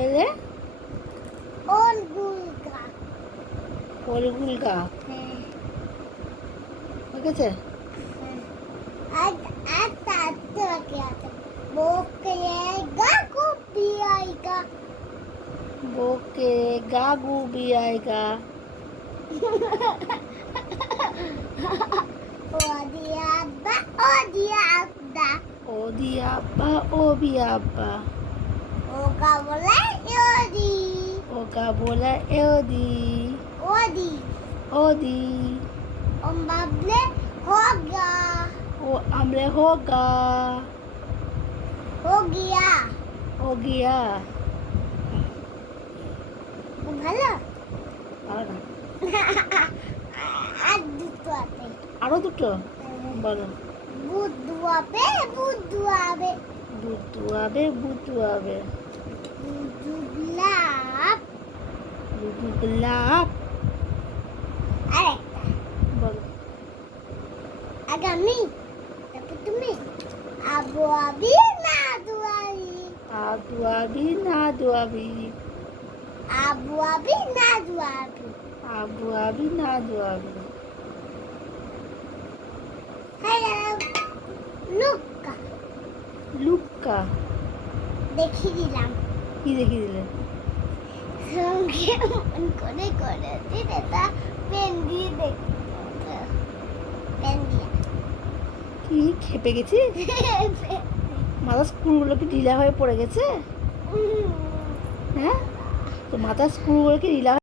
কোয়েলে ওলগুলগা। ওলগুলগা হ্যাঁ দেখেছে? আর আর তাতে বাকি আছে बोकेगा गुब्बी आएगा बोकेगा गुब्बी आएगा ओ दिया अब्बा ओ दिया अब्बा ओगा बोला योदी ओगा बोला एओदी ओदी ओदी ओम बाबले होगा ओ हमले होगा हो गया हो गया ভালো ভালো না আর দুটো আছে আরো দুটো বলো বুদ্ধু আবে বুদ্ধু আবে বুদ্ধু আবে বুদ্ধু আবে বুদ্ধু গোলাপ বুদ্ধু গোলাপ আরেকটা বলো আগামী তারপর তুমি আবু আবি না দুয়াবি আবু আবি না দুয়াবি আবু আবি না দুয়াবি আবু আবি না দুয়াবি হ্যালো লুকা লুক্কা দেখিয়ে দিলাম কি দেখিয়ে দিলে সঙ্গে মন করে করে দিলে তা পেন দিয়ে দেখতে পেন দিয়ে কি খেপে গেছি মাথা স্ক্রুগুলো কি ঢিলা হয়ে পড়ে গেছে হ্যাঁ তো মাথার স্ক্রুগুলো কি ঢিলা